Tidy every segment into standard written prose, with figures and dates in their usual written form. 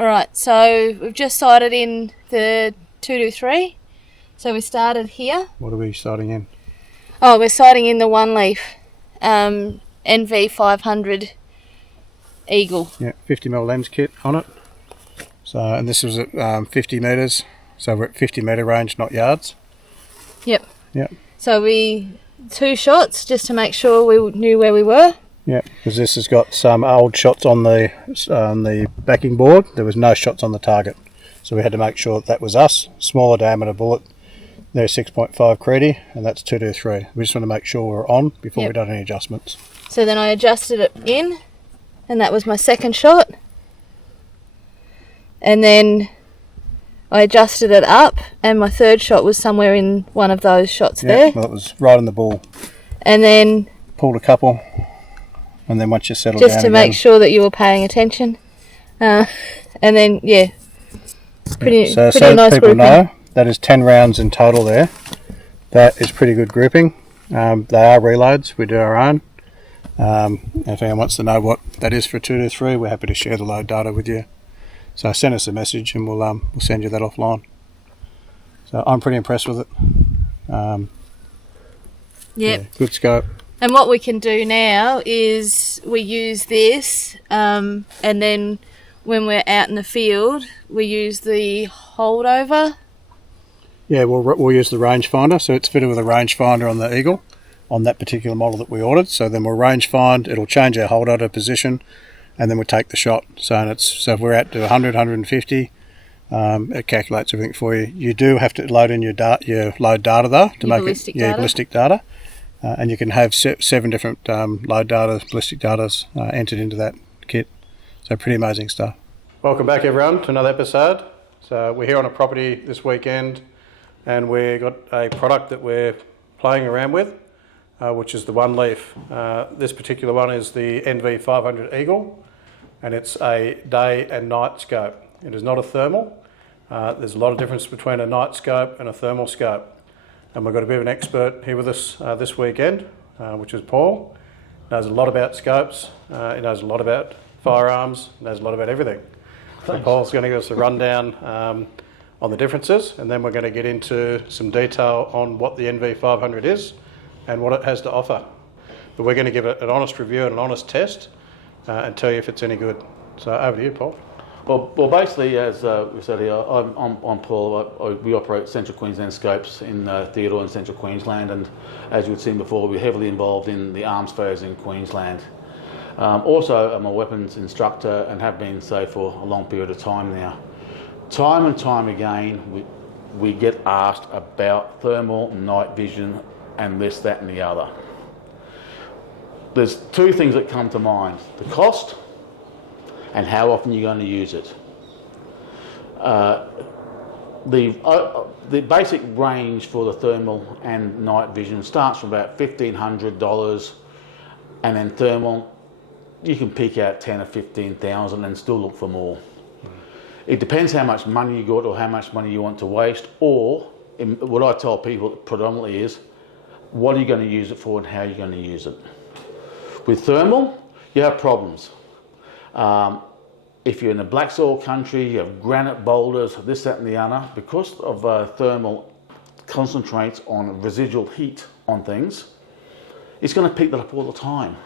Alright, so we've just sighted in the 223. So we started here. What are we sighting in? Oh, we're sighting in the OneLeaf NV500 Eagle. Yeah, 50mm lens kit on it. So, and this was at 50 metres. So we're at 50 metre range, not yards. Yep. Yep. So we 2 shots just to make sure we knew where we were. Yeah, because this has got some old shots on the backing board. There was no shots on the target, so we had to make sure that was us. Smaller diameter bullet. There's 6.5 Creedy, and that's 223. We just want to make sure we're on before we done any adjustments. So then I adjusted it in, and that was my second shot. And then I adjusted it up, and my third shot was somewhere in one of those shots there. Well, it was right on the ball. And then pulled a couple, and then once you settle just down to make sure that you were paying attention. And then pretty so nice people grouping. know, that is 10 rounds in total there. That is pretty good grouping. They are reloads. We do our own. If anyone wants to know what that is for 223, we're happy to share the load data with you. So send us a message and we'll send you that offline. So I'm pretty impressed with it. Yeah, good scope. And what we can do now is we use this, and then when we're out in the field, we use the holdover. Yeah, we'll use the rangefinder. So it's fitted with a rangefinder on the Eagle, on that particular model that we ordered. So then we'll range find, it'll change our holdover position, and then we'll take the shot. So if we're out to 100, 150, it calculates everything for you. You do have to load in your load data though to make it ballistic data. And you can have 7 different load data, ballistic data entered into that kit. So pretty amazing stuff. Welcome back everyone to another episode. So we're here on a property this weekend, and we've got a product that we're playing around with, which is the OneLeaf. This particular one is the NV500 Eagle, and it's a day and night scope. It is not a thermal. There's a lot of difference between a night scope and a thermal scope. And we've got a bit of an expert here with us this weekend, which is Paul. Knows a lot about scopes, he knows a lot about firearms, knows a lot about everything. So Paul's going to give us a rundown on the differences, and then we're going to get into some detail on what the NV500 is and what it has to offer. But we're going to give it an honest review and an honest test and tell you if it's any good. So over to you, Paul. Well, basically, as we said here, I'm Paul. We operate Central Queensland Scopes in Theodore and Central Queensland, and as you've seen before, we're heavily involved in the arms fairs in Queensland. Also, I'm a weapons instructor and have been so for a long period of time now. Time and time again, we get asked about thermal, night vision, and this, that, and the other. There's 2 things that come to mind: the cost and how often you're going to use it. The basic range for the thermal and night vision starts from about $1,500, and then thermal, you can peak out 10 or 15,000 and still look for more. It depends how much money you got or how much money you want to waste, or what I tell people predominantly is, what are you going to use it for and how are you going to use it? With thermal, you have problems. If you're in a black soil country, you have granite boulders, this, that and the other, because of thermal concentrates on residual heat on things, it's going to pick that up all the time.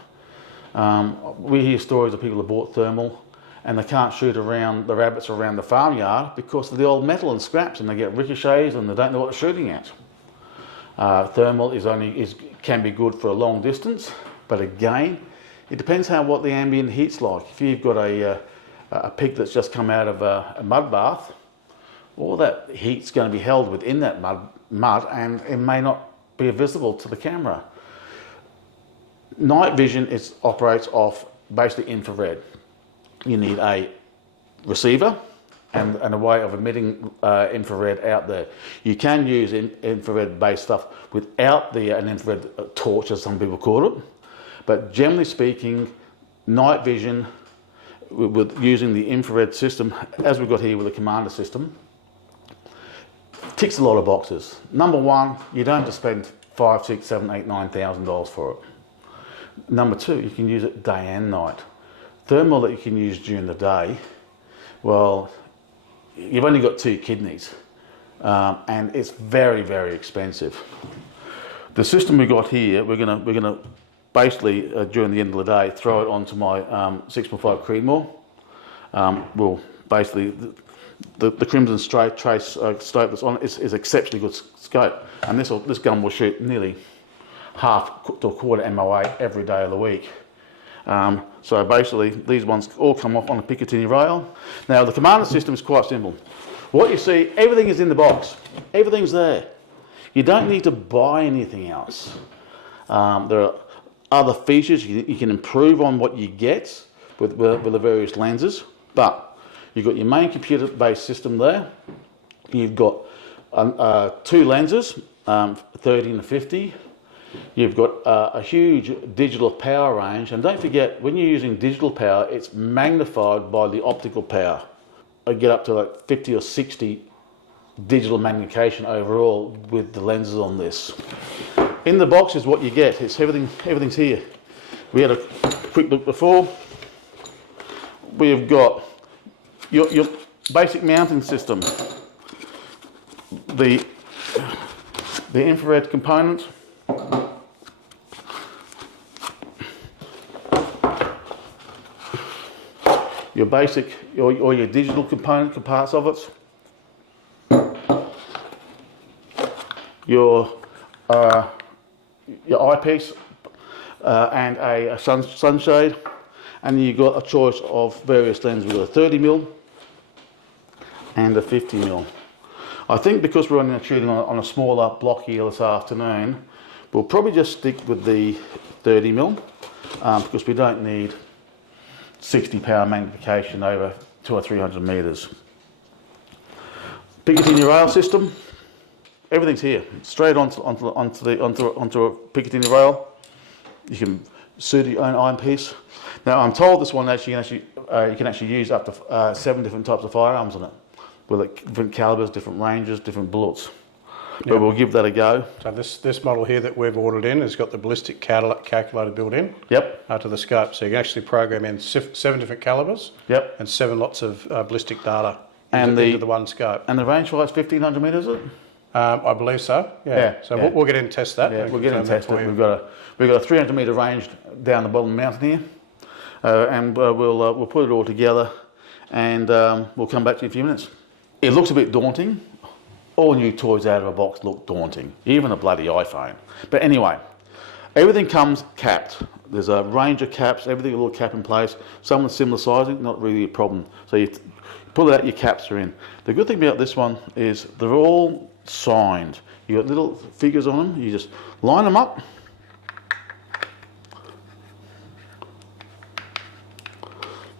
We hear stories of people who bought thermal and they can't shoot around the rabbits around the farmyard because of the old metal and scraps, and they get ricochets and they don't know what they're shooting at. Thermal can be good for a long distance, but again, it depends what the ambient heat's like. If you've got a pig that's just come out of a mud bath, all that heat's going to be held within that mud, and it may not be visible to the camera. Night vision operates off basically infrared. You need a receiver and a way of emitting infrared out there. You can use infrared based stuff without an infrared torch, as some people call it. But generally speaking, night vision with using the infrared system, as we've got here with the Commander system, ticks a lot of boxes. Number one, you don't have to spend $5,000, $6,000, $7,000, $8,000, $9,000 for it. Number two, you can use it day and night. Thermal that you can use during the day well, you've only got 2 kidneys, and it's very, very expensive. The system we got here, we're gonna basically during the end of the day throw it onto my 6.5 Creedmoor. Well, basically the Crimson Trace scope that's on it is exceptionally good scope, and this gun will shoot nearly half to a quarter MOA every day of the week. So basically these ones all come off on a Picatinny rail. Now the commander system is quite simple. What you see, everything is in the box. Everything's there. You don't need to buy anything else. There are other features you can improve on what you get with the various lenses, but you've got your main computer-based system there. You've got 2 lenses, 30 and 50. You've got a huge digital power range, and don't forget, when you're using digital power, it's magnified by the optical power. I get up to like 50 or 60 digital magnification overall with the lenses on this. In the box is what you get. It's everything's here. We had a quick look before. We've got your basic mounting system, the infrared components, your basic or your digital component parts of it, your eyepiece and a sunshade, and you've got a choice of various lenses. We've got a 30mm and a 50mm. I think because we're only shooting on a smaller block here this afternoon, we'll probably just stick with the 30mm because we don't need 60 power magnification over 200 or 300 meters. Picatinny rail system. Everything's here, straight onto a Picatinny rail. You can suit your own eyepiece. Now I'm told this one you can actually use up to 7 different types of firearms on it, with different calibers, different ranges, different bullets. But we'll give that a go. So this model here that we've ordered in has got the ballistic calculator built in. Yep. To the scope, so you can actually program in 7 different calibers. Yep. And 7 lots of ballistic data and into the one scope. And the range fire is 1500 meters, is it? I believe so. Yeah. So we'll get in and test that. Yeah, we'll get in and test it. We've got a 300 meter range down the bottom of the mountain here, and we'll put it all together, and we'll come back to you in a few minutes. It looks a bit daunting. All new toys out of a box look daunting, even a bloody iPhone. But anyway, everything comes capped. There's a range of caps, everything a little cap in place. Some with similar sizing, not really a problem. So you pull it out, your caps are in. The good thing about this one is they're all signed. You got little figures on them. You just line them up.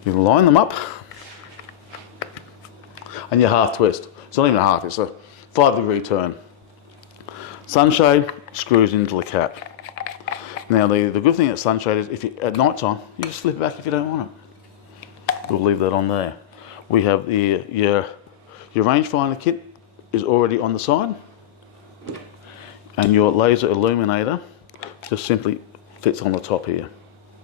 You line them up, and you half twist. It's not even a half, it's a 5-degree turn. Sunshade screws into the cap. Now the good thing at sunshade is at night time, you just slip it back if you don't want it. We'll leave that on there. We have your rangefinder kit is already on the side, and your laser illuminator just simply fits on the top here.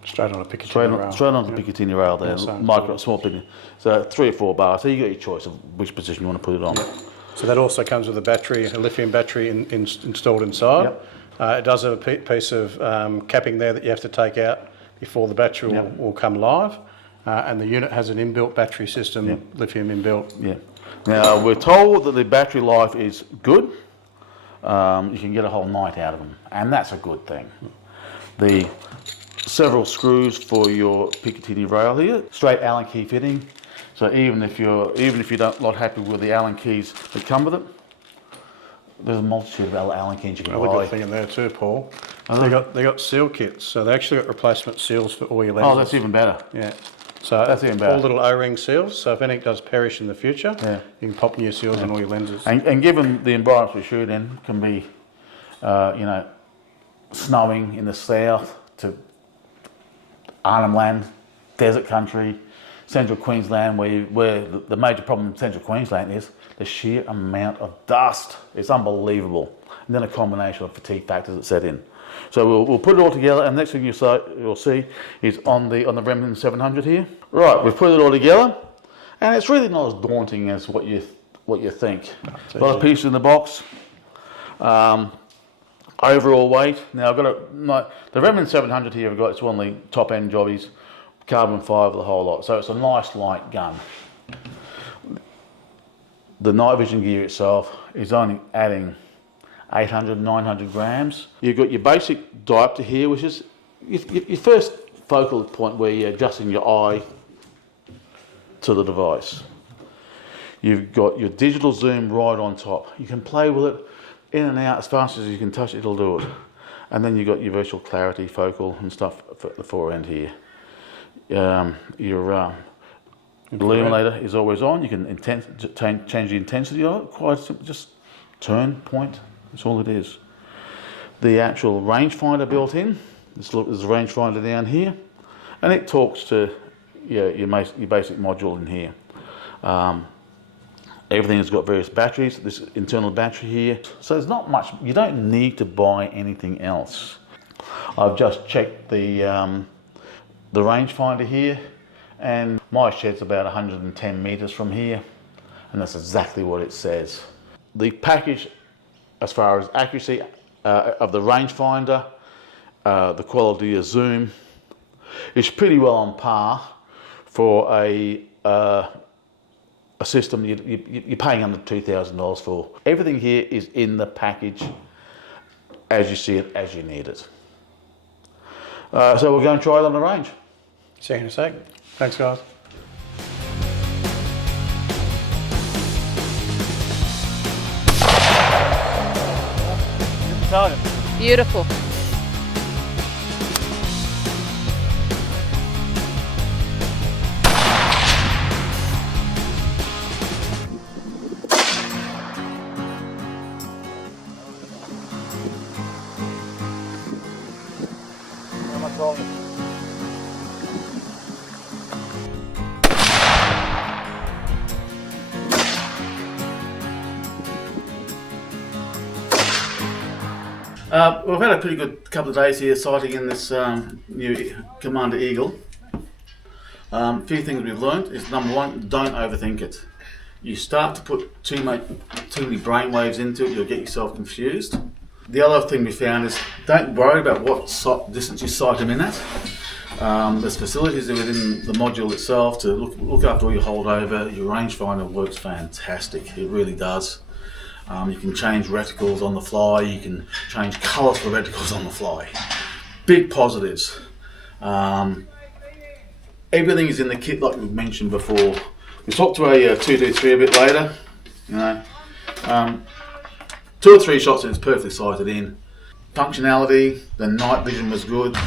Straight on a Picatinny rail. Straight on the Picatinny rail there, small Picatinny. So 3 or 4 bars, so you got your choice of which position you want to put it on. So that also comes with a lithium battery installed inside. Yep. It does have a piece of capping there that you have to take out before the battery will come live. And the unit has an inbuilt battery system, lithium inbuilt. Yeah. Now we're told that the battery life is good. You can get a whole night out of them, and that's a good thing. The several screws for your Picatinny rail here, straight Allen key fitting. So even if you're not happy with the Allen keys that come with it, there's a multitude of Allen keys you can buy. Another good thing in there too, Paul. They got seal kits, so they actually got replacement seals for all your lenses. Oh, that's even better. Yeah. So that's even better. All little O-ring seals. So if anything does perish in the future, you can pop new seals on all your lenses. And given the environments we shoot in, can be, snowing in the south to Arnhem Land, desert country, central Queensland, where the major problem in central Queensland is the sheer amount of dust. It's unbelievable. And then a combination of fatigue factors that set in. So we'll put it all together, and next thing you'll see is on the Remington 700 here. Right, we've put it all together, And it's really not as daunting as what you think. A lot of pieces in the box. Overall weight. Now I've got the Redmond 700 here. I've got, it's one of the top end jobbies, carbon fibre, the whole lot. So it's a nice light gun. The night vision gear itself is only adding 800, 900 grams. You've got your basic diopter here, which is your first focal point where you're adjusting your eye to the device. You've got your digital zoom right on top. You can play with it in and out as fast as you can touch it, it'll do it. And then you've got your virtual clarity focal and stuff at the fore end here. Your illuminator is always on. You can change the intensity of it, quite simple, just turn, point, that's all it is. The actual rangefinder built in, there's a rangefinder down here, and it talks to your basic module in here. Everything has got various batteries, this internal battery here. So there's not much, you don't need to buy anything else. I've just checked the rangefinder here, and my shed's about 110 meters from here, and that's exactly what it says. The package, as far as accuracy of the rangefinder, the quality of zoom, is pretty well on par for a system you're paying under $2,000 for. Everything here is in the package as you see it, as you need it. So we're going to try it on the range. See you in a sec. Thanks, guys. Beautiful. We've had a pretty good couple of days here sighting in this new Commander Eagle. A few things we've learned is, number one, don't overthink it. You start to put too many brain waves into it, you'll get yourself confused. The other thing we found is, don't worry about what distance you sight them in at. There's facilities within the module itself to look after all your holdover. Your rangefinder works fantastic, it really does. You can change reticles on the fly, you can change colours for reticles on the fly. Big positives. Everything is in the kit like we've mentioned before. We'll talk to a 223 a bit later. You know, 2 or 3 shots and it's perfectly sighted in. Functionality, the night vision was good.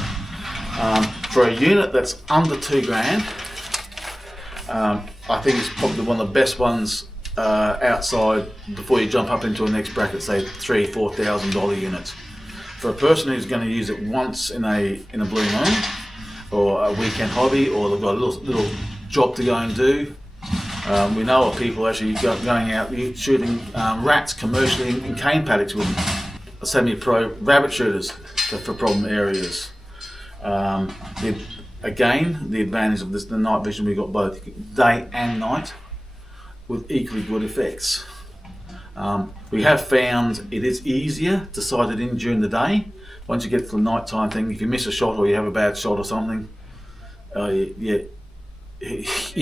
For a unit that's under $2,000, I think it's probably one of the best ones outside before you jump up into a next bracket, say $3,000-4,000 units. For a person who's going to use it once in a blue moon, or a weekend hobby, or they've got a little job to go and do. We know of people actually going out shooting rats commercially in cane paddocks with semi-pro rabbit shooters for problem areas. Again, the advantage of the night vision, we've got both day and night with equally good effects. We have found it is easier to sight it in during the day. Once you get to the nighttime thing, if you miss a shot or you have a bad shot or something, you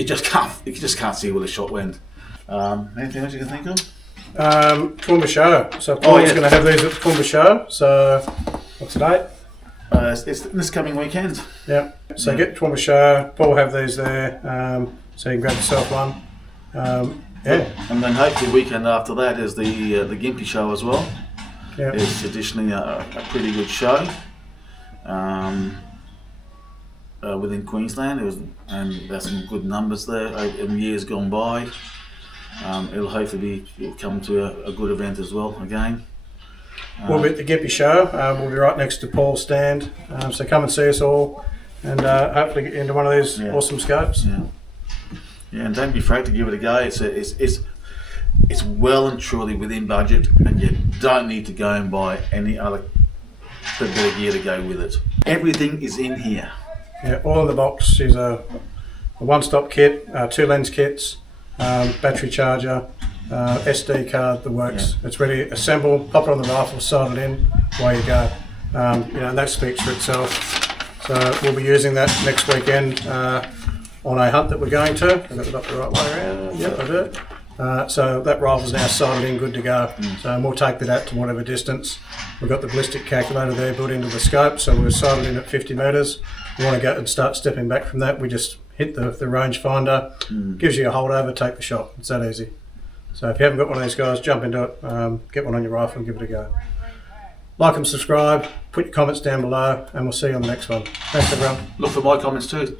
just can't see where the shot went. Anything else you can think of? Toowoomba show. So Paul's going to have these at the Toowoomba show. So what's the date? It's this coming weekend. Yeah. So get Toowoomba show. Paul will have these there. So you can grab yourself one. Yeah. And then hopefully the weekend after that is the Gympie show as well. Yeah. It's traditionally a pretty good show within Queensland. And there's some good numbers there in years gone by. It'll hopefully come to a good event as well again. We'll be at the Gympie show. We'll be right next to Paul's stand. So come and see us all, and hopefully get into one of these awesome scopes. Yeah, and don't be afraid to give it a go. It's well and truly within budget, and you don't need to go and buy any other bit of gear to go with it. Everything is in here. Yeah, all in the box is a one-stop kit, 2 lens kits, battery charger, SD card, the works. It's ready to assemble, pop it on the rifle, solder it in, away you go. And that speaks for itself. So we'll be using that next weekend on a hunt that we're going to. I've got it up the right way around. Yep, I do. So that rifle's now sighted in, good to go. So we'll take that out to whatever distance. We've got the ballistic calculator there built into the scope, so we're sighted in at 50 metres. We want to go and start stepping back from that. We just hit the range finder, gives you a holdover, take the shot. It's that easy. So if you haven't got one of these guys, jump into it, get one on your rifle and give it a go. Like and subscribe, put your comments down below, and we'll see you on the next one. Thanks everyone. Look for my comments too.